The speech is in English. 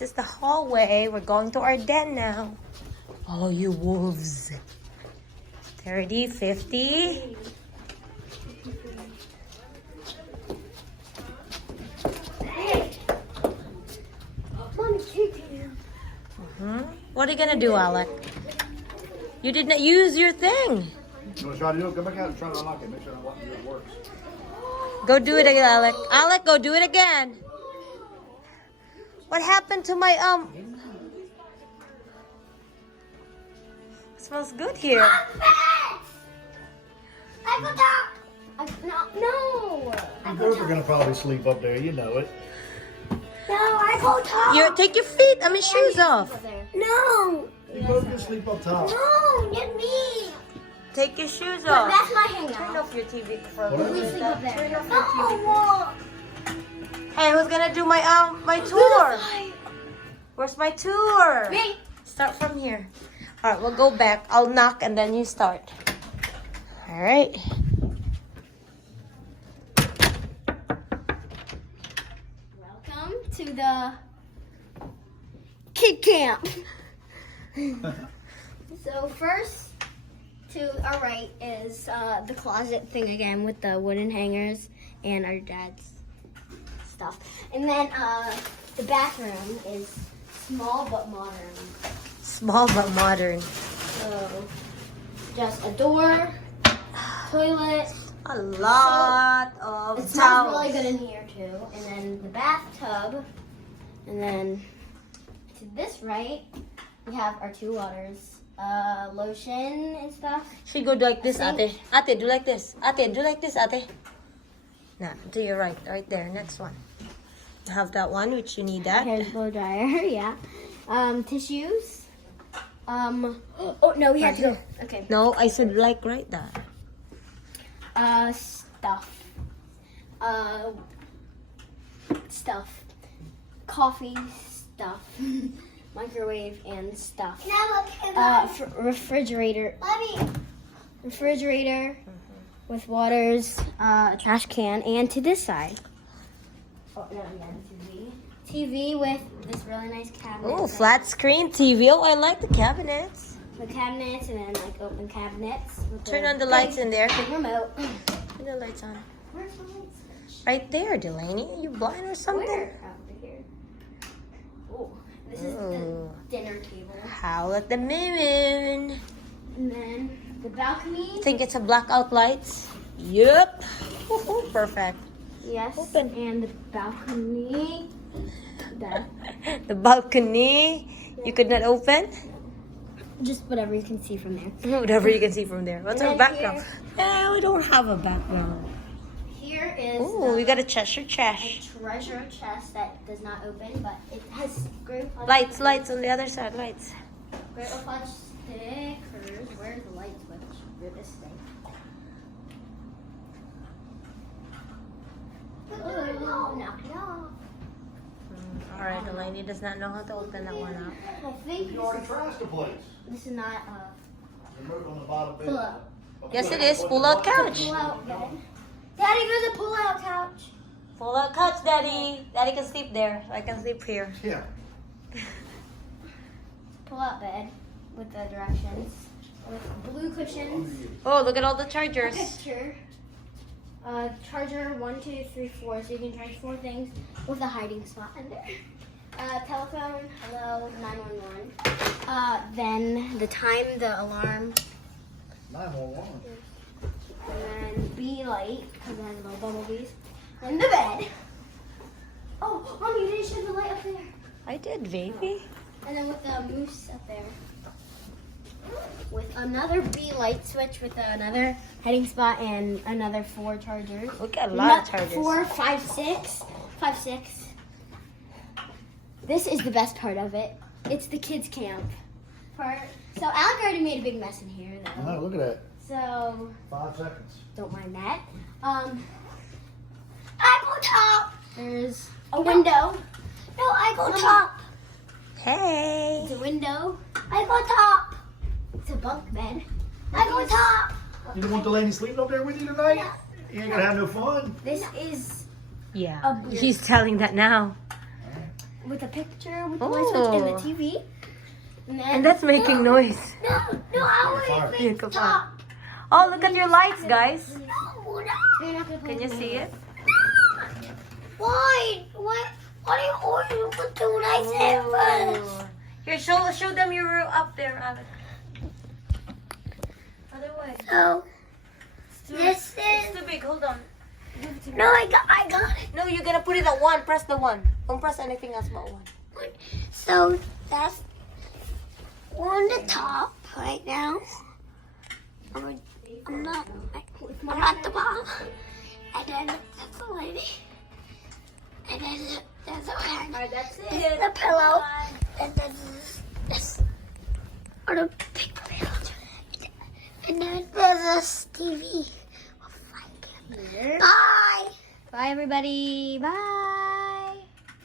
This is the hallway. We're going to our den now. Oh, you wolves. 30, 50. Hey! Mommy, kick him. What are you going to do, Alec? You did not use your thing. You want to try to do it? Come back out and try to unlock it. Make sure it works. Go do it again, Alec. Alec, go do it again. What happened to my, It smells good here. I go down. No. You girls are going to probably sleep up there. You know it. No, I go top. Take your feet, shoes off. No. You both can sleep up top. No, get me. Take your shoes But off. that's my Turn hangout. off your TV for a What? little We bit. sleep up there. Turn off your TV. No. Hey, who's gonna do my tour? Where's my tour? Me. Start from here. All right, we'll go back. I'll knock and then you start. All right. Welcome to the kid camp. So first, to our right is the closet thing again with the wooden hangers and our dad's stuff. And then the bathroom is small but modern. Small but modern. So just a door, toilet. A lot of It smells towels. really good in here too. And then the bathtub. And then to this right, we have our two waters. Lotion and stuff. She go like this, I ate. think- Ate, do like this. Ate, do like this, ate. Nah, to your right. Right there. Next one. Have that one, which you need that. Hair blow dryer, yeah. Tissues. Oh no, we had to go. Okay. No, I said like right there. Stuff. Stuff. Coffee stuff. Microwave and stuff. Refrigerator. Refrigerator with waters, trash can, and to this side. Oh no, yeah, TV with this really nice cabinet. Oh, flat screen TV. Oh, I like the cabinets. The cabinets and then like open cabinets. With Turn on the lights in there. big remote. Turn the lights on. Where's the light switch? Right there, Delaney. Are you blind or something? Where? Over here. Oh, this is the Oh. dinner table. Howl at the moon. And then the balcony. Think it's a blackout lights? Yep. Woohoo, perfect. Yes. Open. And the balcony. That. The balcony. You could not open? Just whatever you can see from there. Whatever you can see from there. What's our And then background? Yeah, we don't have a background. Here is Ooh, we got a Cheshire Chesh. a treasure chest that does not open, but it has great Lights on the other side, lights. Great fudge stickers. Where's the light switch for this thing? Oh, knock it off. All right, Delaney does not know how to open that one up. I think You already trashed the place. this is not Remote on the bottom bed. pull out. Yes, it is. Pull out couch. Pull out bed. Daddy, there's a pull out couch. Pull out couch, Daddy. Daddy can sleep there. I can sleep here. Yeah. Pull out bed with the directions with blue cushions. Oh, look at all the chargers. Picture. Charger 1, 2, 3, 4, so you can charge 4 things with a hiding spot in there. Telephone, hello, 911. Then the time, the alarm, 911. and then bee light because it has little bumblebees, and the bed. Oh, Mommy, you didn't show the light up there. I did, baby. And then with the moose up there. With another bee light switch with another hiding spot and another 4 chargers. We got a lot of chargers. 4, 5, 6. 5, 6. This is the best part of it. It's the kids' camp part. So Alec already made a big mess in here though. No, look at that. So 5 seconds. don't mind that. I go top. There's a window. No, I go top. Hey. It's a window. I go top. It's a bunk bed. I go top. You don't want Delaney sleeping up there with you tonight? You ain't gonna have no fun. This is Yeah. A beer. He's telling that now. with a picture with the light switch and the Oh. TV. And that's making noise. No, I You want can to stop. Oh, look at your lights, guys. No, no. Can you see it? Why? Why do you always put two lightsabers? Oh. Here, show them your room up there, Alec. Other way. So, It's too, this it's is... too big. Hold on. No, I got it. No, you're gonna put it at 1. Press the 1. Don't press anything else but 1. So, that's on the top right now. I'm not the bottom. And then that's the lady. And then there's a pen. Alright, that's it. This is the pillow. And then this. Or the big pillow. And then there's a TV. Bye. Bye, everybody. Bye.